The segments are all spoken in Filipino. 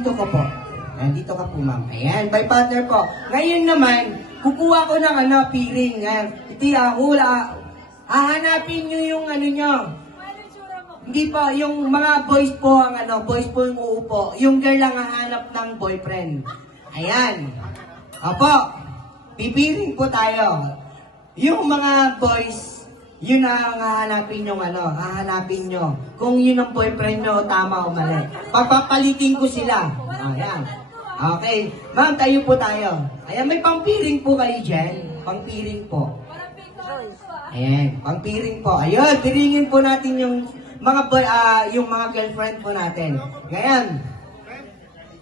dito ka po. Nandito ka po, ma'am. Ayan, by partner po. Ngayon naman, kukuha ko ng piring. Hula. Hahanapin nyo yung nyo. Hindi po, yung mga boys po ang boys po yung uupo. Yung girl lang hahanap ng boyfriend. Ayan. Opo, pipiring po tayo. Yung mga boys, yun ang hahanapin yung hahanapin nyo. Kung yun ang boyfriend nyo, tama o mali. Papapalitin ko sila. Ayan. Okay. Ma'am, tayo po tayo. Ayan, may pangpiring po kayo dyan. Pangpiring po. Ayan, pangpiring po. Ayun, piringin po natin yung mga yung mga girlfriend po natin. Ngayon,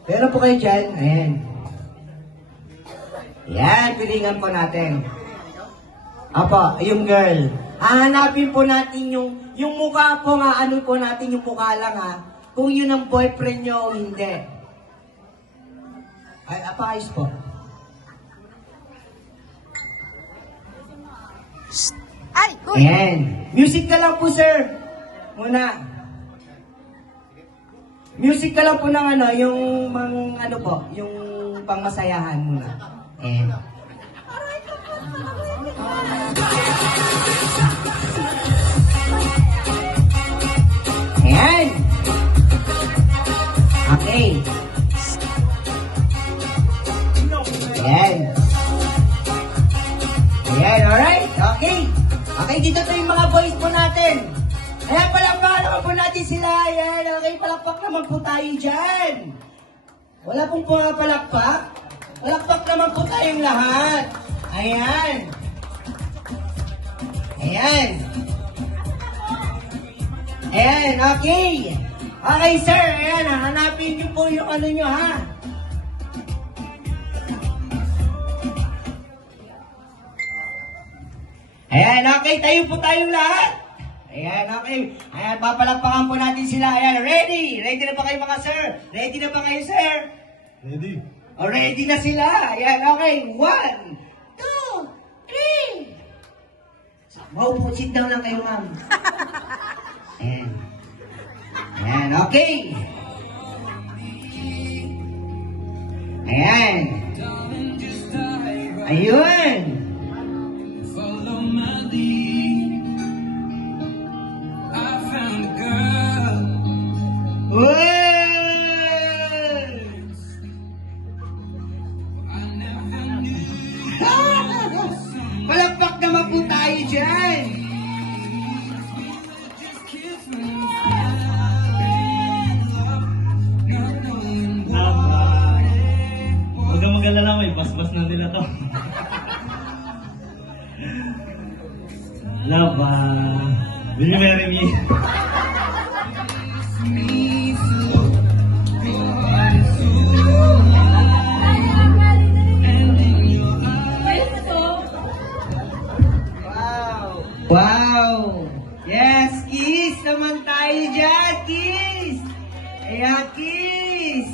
pero po kayo dyan. Ayan. Ayan, piringan po natin. Apo, yung girl. Hahanapin po natin yung mukha po nga, ano po natin yung mukha lang kung yun ang boyfriend nyo o hindi. Ay, apayos po. Ay! Ayan. Music ka lang po, sir. Muna. Music ka lang po ng yung yung pangmasayahan muna. Ayan. Ayan. Okay. Ayan. Ayan, alright? Okay. Okay, dito to yung mga boys po natin. Ayan, palakpakan naman po natin sila. Ayan, okay, palakpak naman po tayo dyan. Wala pong palakpak. Palakpak naman po tayong lahat. Ayan. Ayan. Ayan, okay. Okay, sir. Ayan, hanapin niyo po yung nyo, Ayan, okay. Tayo po tayong lahat. Ayan, okay. Ayan, papalakpakan po natin sila. Ayan, ready? Ready na ba kayo mga sir? Ready na ba kayo, sir? Ready. Oh, ready na sila. Ayan, okay. 1, 2, 3. Wow po, sit down lang kayo, ma'am. Ayan. Ayan, okay. Ayan. Ayun. Palakpak naman po tayo dyan. Huwag kang mag-alala, may bas-bas na nila to. Love, will you marry me? Wow! Yes, kiss naman tayo dyan, kiss! Ayan, kiss!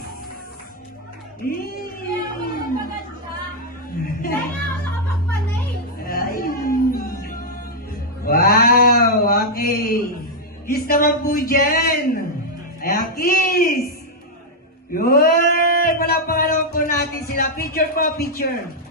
Wow! Okay! Kiss naman po dyan! Ayan, kiss! Yun! Palakpakan naman po natin sila. Picture po, picture!